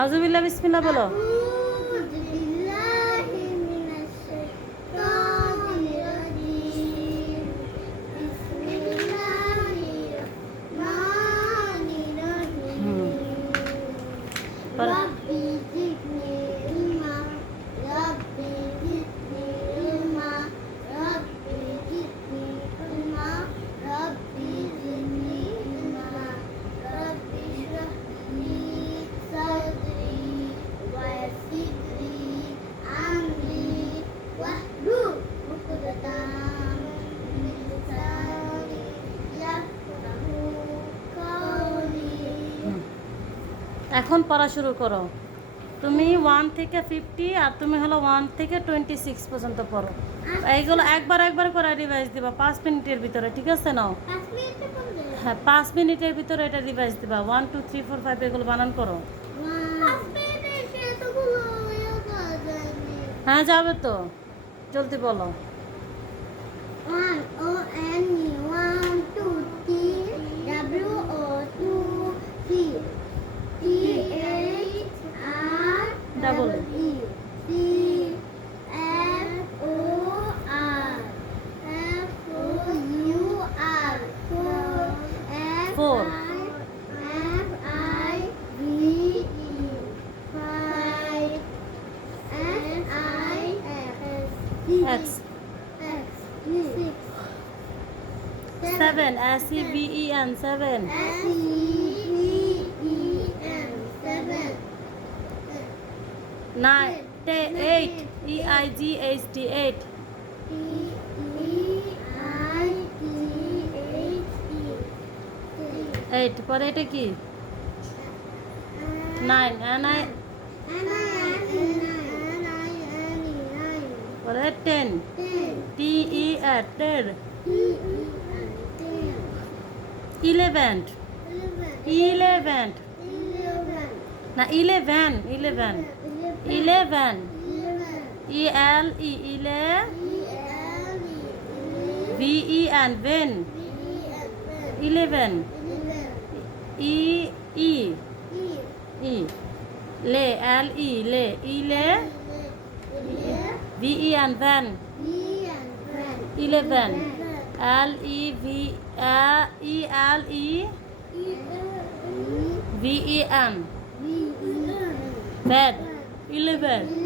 আউযুবিল্লাহ বিসমিল্লাহ বলো। আউযু বিল্লাহি মিনাশ শাইতানির রাজিম। বিসমিল্লাহির রাহমানির রাহিম। পড়ো। রাব্বি জিদনি ইলমা, রাব্বি জিদনি ইলমা, রাব্বি জিদনি ইলমা, রাব্বি জিদনি ইলমা, রাব্বি ইশরাহ লি সাদরি ওয়াসির লি আমরি ওয়াহলুল উকদাতাম মিন লিসানি ইয়াফকাহু কাওলি। এখন পড়া শুরু করো। তুমি 1 থেকে 50 আর তুমি হলো 1 থেকে 26 পর্যন্ত পড়ো। এইগুলো একবার একবার করে রিভাইজ দিবা 5 মিনিটের ভিতরে, ঠিক আছে? নাও 5 মিনিটে পড়বে। হ্যাঁ, 5 মিনিটের ভিতরে এটা রিভাইজ দিবা। 1 2 3 4 5 এগুলো বানান করো। 5 মিনিটে এতগুলো হয়ে যায়নি। হ্যাঁ, যাবে তো, জলদি বলো। 1 O N E 1 2 3 W O 2 3 T H R Double E C F O R F O U R 4 F Four. I V E 5 S I X X 6 7 S E V E N 7 SEVEN 7 9 8 E I G H T 8 8 পরে এটা কি? 9 N I পরে 10 T E R 10 11 11 না 11 11 11 E L E 11 V E N ven 11 E E E le L E le E le V E N van 11 L E V E L E V E N van 11